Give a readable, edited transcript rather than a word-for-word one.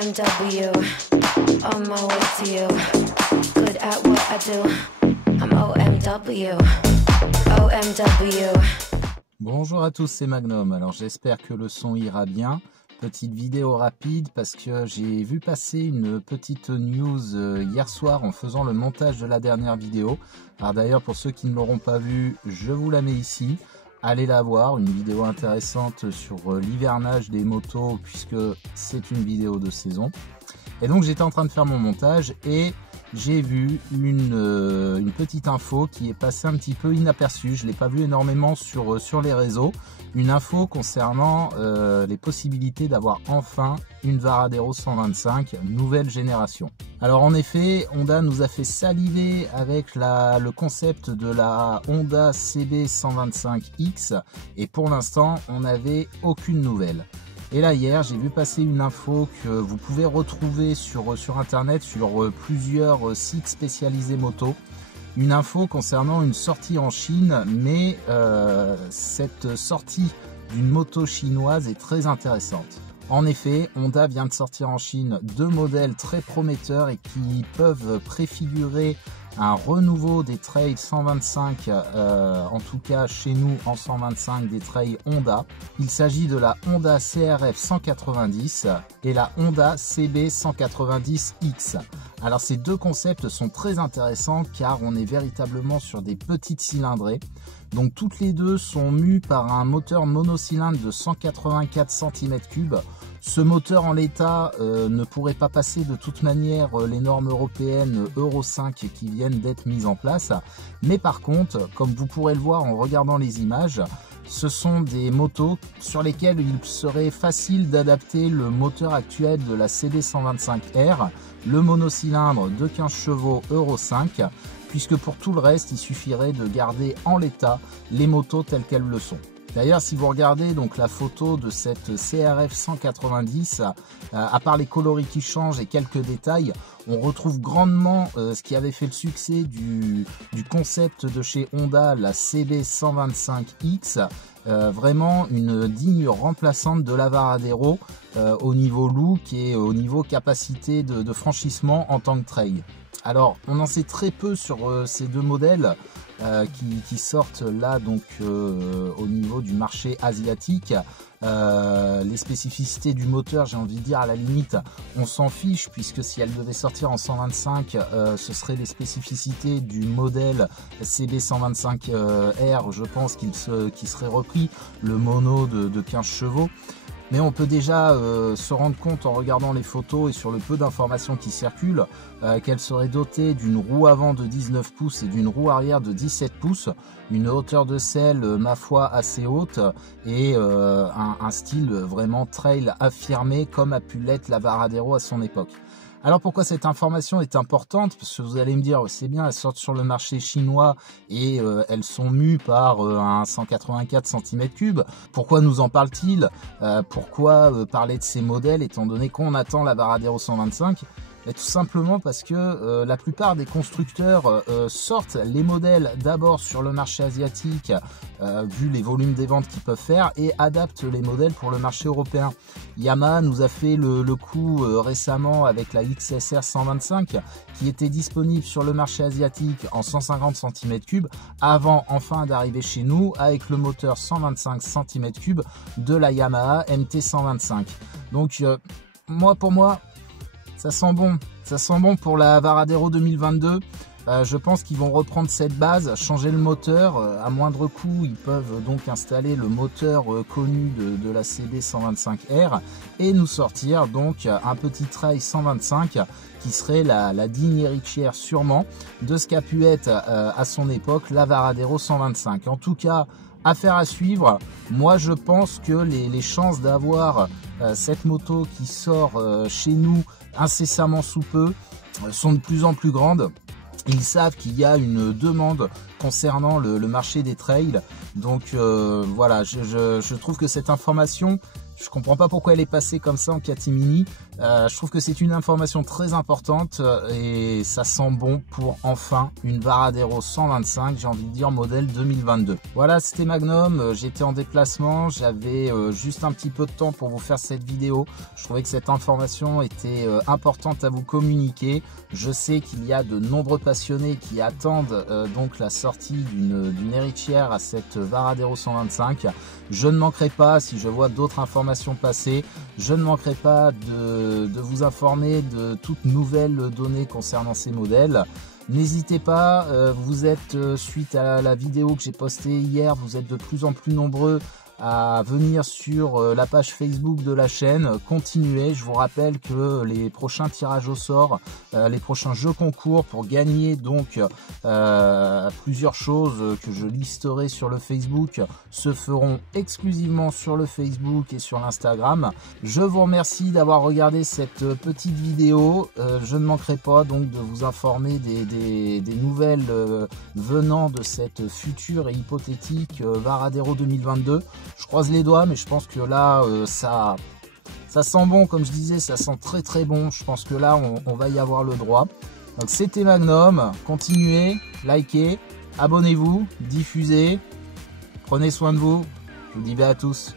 OMW, on my way to you. Good at what I do. I'm OMW, OMW. Bonjour à tous, c'est Magnum. Alors j'espère que le son ira bien. Petite vidéo rapide parce que j'ai vu passer une petite news hier soir en faisant le montage de la dernière vidéo. Alors d'ailleurs, pour ceux qui ne l'auront pas vue, je vous la mets ici. Allez la voir, une vidéo intéressante sur l'hivernage des motos puisque c'est une vidéo de saison. Et donc j'étais en train de faire mon montage et j'ai vu une petite info qui est passée un petit peu inaperçue. Je ne l'ai pas vu énormément sur les réseaux. Une info concernant les possibilités d'avoir enfin une Varadero 125 nouvelle génération. Alors en effet, Honda nous a fait saliver avec le concept de la Honda CB 125X et pour l'instant on n'avait aucune nouvelle. Et là hier j'ai vu passer une info que vous pouvez retrouver sur internet sur plusieurs sites spécialisés moto. Une info concernant une sortie en Chine, mais cette sortie d'une moto chinoise est très intéressante. En effet, Honda vient de sortir en Chine deux modèles très prometteurs et qui peuvent préfigurer un renouveau des trails 125, en tout cas chez nous en 125 des trails Honda. Il s'agit de la Honda CRF 190 et la Honda CB 190X. Alors ces deux concepts sont très intéressants car on est véritablement sur des petites cylindrées. Donc toutes les deux sont mues par un moteur monocylindre de 184 cm3. Ce moteur en l'état ne pourrait pas passer de toute manière les normes européennes Euro 5 qui viennent d'être mises en place. Mais par contre, comme vous pourrez le voir en regardant les images, ce sont des motos sur lesquelles il serait facile d'adapter le moteur actuel de la CB125R, le monocylindre de 15 chevaux Euro 5, puisque pour tout le reste, il suffirait de garder en l'état les motos telles qu'elles le sont. D'ailleurs, si vous regardez donc la photo de cette CRF 190, à part les coloris qui changent et quelques détails, on retrouve grandement ce qui avait fait le succès du concept de chez Honda, la CB 125X, vraiment une digne remplaçante de la Varadero au niveau look et au niveau capacité de franchissement en tant que trail. Alors, on en sait très peu sur ces deux modèles qui sortent là donc au niveau du marché asiatique. Les spécificités du moteur, j'ai envie de dire à la limite, on s'en fiche puisque si elle devait sortir en 125, ce serait les spécificités du modèle CB125R, je pense qui serait repris, le mono de 15 chevaux. Mais on peut déjà se rendre compte en regardant les photos et sur le peu d'informations qui circulent qu'elle serait dotée d'une roue avant de 19 pouces et d'une roue arrière de 17 pouces, une hauteur de selle ma foi assez haute et un style vraiment trail affirmé comme a pu l'être la Varadero à son époque. Alors pourquoi cette information est importante? Parce que vous allez me dire, c'est bien, elles sortent sur le marché chinois et elles sont mues par un 184 cm3. Pourquoi nous en parle-t-il? Pourquoi parler de ces modèles étant donné qu'on attend la Varadero 125? Et tout simplement parce que la plupart des constructeurs sortent les modèles d'abord sur le marché asiatique, vu les volumes des ventes qu'ils peuvent faire, et adaptent les modèles pour le marché européen. Yamaha nous a fait le coup récemment avec la XSR 125 qui était disponible sur le marché asiatique en 150 cm3 avant enfin d'arriver chez nous avec le moteur 125 cm3 de la Yamaha MT 125. Donc pour moi, ça sent bon pour la Varadero 2022. Je pense qu'ils vont reprendre cette base, changer le moteur. À moindre coût, ils peuvent donc installer le moteur connu de la CB 125R et nous sortir donc un petit trail 125 qui serait la digne héritière sûrement de ce qu'a pu être à son époque la Varadero 125. En tout cas, affaire à suivre. Moi je pense que les chances d'avoir cette moto qui sort chez nous incessamment sous peu sont de plus en plus grandes. Ils savent qu'il y a une demande concernant le marché des trails. Donc voilà, je trouve que cette information, je comprends pas pourquoi elle est passée comme ça en catimini. Je trouve que c'est une information très importante et ça sent bon pour enfin une Varadero 125, j'ai envie de dire modèle 2022. Voilà, c'était Magnum, j'étais en déplacement, j'avais juste un petit peu de temps pour vous faire cette vidéo. Je trouvais que cette information était importante à vous communiquer. Je sais qu'il y a de nombreux passionnés qui attendent donc la sortie d'une héritière à cette Varadero 125. Je ne manquerai pas, si je vois d'autres informations passer, je ne manquerai pas de vous informer de toutes nouvelles données concernant ces modèles. N'hésitez pas, vous êtes, suite à la vidéo que j'ai postée hier, vous êtes de plus en plus nombreux à venir sur la page Facebook de la chaîne. Continuez, je vous rappelle que les prochains tirages au sort, les prochains jeux concours pour gagner donc plusieurs choses que je listerai sur le Facebook se feront exclusivement sur le Facebook et sur l'Instagram. Je vous remercie d'avoir regardé cette petite vidéo. Je ne manquerai pas donc de vous informer des nouvelles venant de cette future et hypothétique Varadero 2022. Je croise les doigts, mais je pense que là, ça sent bon, comme je disais, ça sent très très bon. Je pense que là, on va y avoir le droit. Donc c'était Magnum, continuez, likez, abonnez-vous, diffusez, prenez soin de vous. Je vous dis bye à tous.